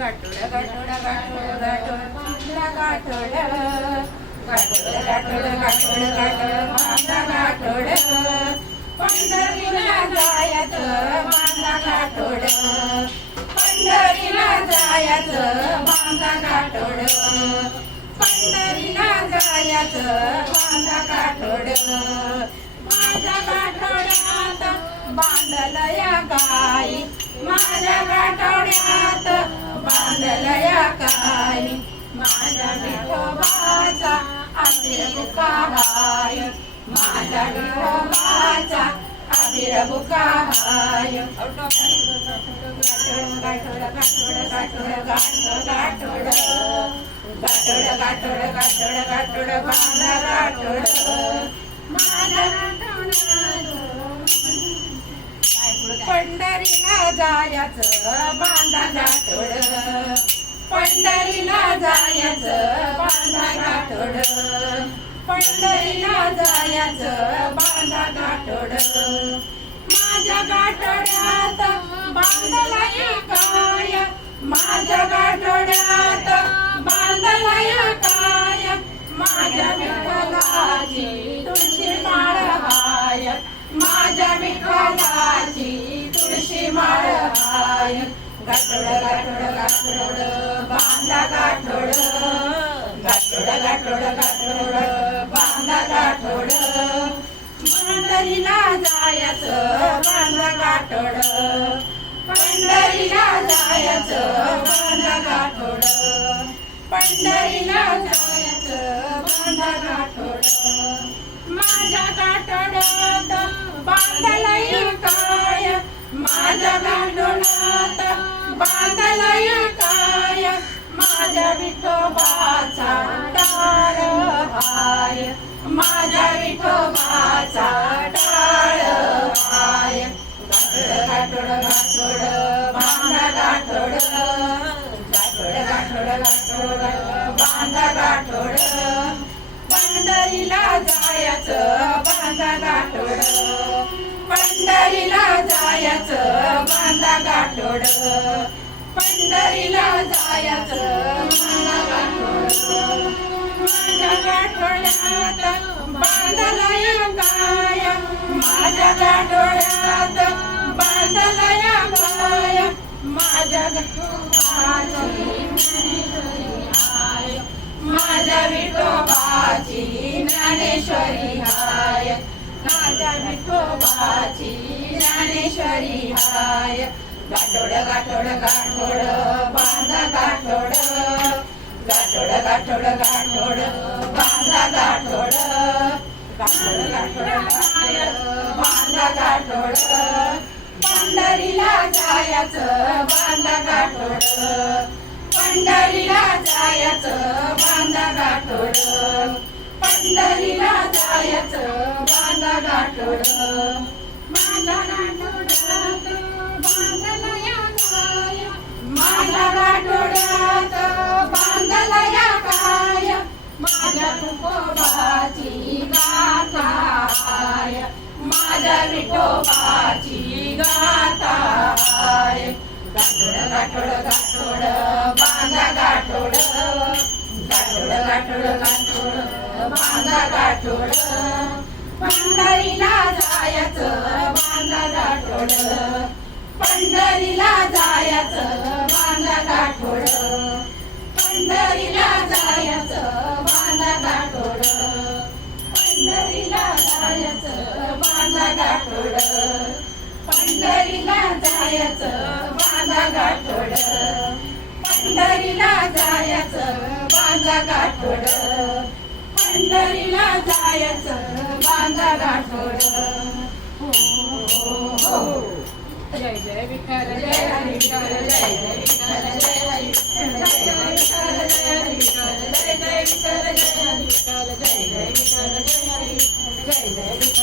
गाठोड गाठोड गाठोड गाठोड बांधला गाठोड गाठोड गाठोड गाठोड गाठोड बांधला गाठोड पंढरीला जायचं बांधला गाठोड पंढरीला जायचं बांधला गाठोड पंढरीला जायचं बांधला गाठोड माझ्या गाठोड्यात बांधलया गाई माझ्या गाठोड्यात बांधलया गाई माझ्या विठोबाचा अबीर बुका हाय माझ्या विठोबाचा अबीर बुका हाय गाठोड गाठोड गाठोड गाठोड गाठोड गाठोड गाठोड गाठोड गाठोड बांधा गाठोड माझ्या पंढरीला जायचं बांधा गाठोड पंढरीला जायचं बांधा गाठोड पंढरीला जायचं बांधा गाठोड माझ्या गाठोड्यात बांधलय काय माझ्या गाठोड्यात बांधलय काय माझ्या विठ्ठलाची तुळशी माळ हाय माझ्या विठ्ठलाची तुळशी माळ हाय गाठोड गाठोड गाठोड बांधा गाठोड गाठोड गाठोड गाठोड बांधा गाठोड पंढरीला जायचं बांधा गाठोड पंढरीला जायचं बांधा गाठोड पंढरीला जायचं बांधा गाठोड माझ्या गाठोड्यात बांधलय काय माझ्या गाठोड्यात बांधलय काय माझ्या विठोबाचा टाळ हाय माझ्या विठोबाचा टाळ हाय गाठोड गाठोड गाठोड बांधा गाठोड गाठोड गाठोड गाठोड बांधा गाठोड पंढरीला जायचं बांधा गाठोड पंढरीला जायचं बांधा गाठोड पंढरीला जायचं बांधा गाठोड माझ्या गाठोड्यात बांधलय काय माझ्या गाठोड्यात बांधलय काय माझ्या विठोबाची हाय माझ्या विठोबाची ज्ञानेश्वरी हाय माझ्या विठोबाची ज्ञानेश्वरी हाय गाठोड गाठोड गाठोड बांधा गाठोड गाठोड गाठोड गाठोड बांधा गाठोड गाठोड गाठोड गाठोड बांधा गाठोड पंढरीला जायचं बांधा गाठोड पंढरीला जायचं बांधा गाठोड पंढरीला जायचं बांधा गाठोड माझ्या गाठोड्यात बांधलय काय माझ्या गाठोड्यात बांधलय काय माझ्या विठोबाची गाथा हाय माझ्या विठोबाची गाथा हाय गाठोड गाठोड गाठोड बांधा गाठोड गाठोड गाठोड गाठोड बांधा गाठोड पंढरीला जायचं बांधा गाठोड पंढरीला जायचं बांधा गाठोड पंढरीला जायचं बांधा गाठोड पंढरीला जायचं बांधा गाठोड पंढरीला जायचं बांधा गाठोड पंढरीला जायचं बांधा गाठोड पंढरीला जायचं बांधा गाठोड जय जय विठ्ठल जय हरी विठ्ठल जय जय विठ्ठल जय हरी विठ्ठल जय जय विठ्ठल जय हरी विठ्ठल जय जय विठ्ठल जय हरी विठ्ठल जय जय विठ्ठल जय हरी विठ्ठल जय जय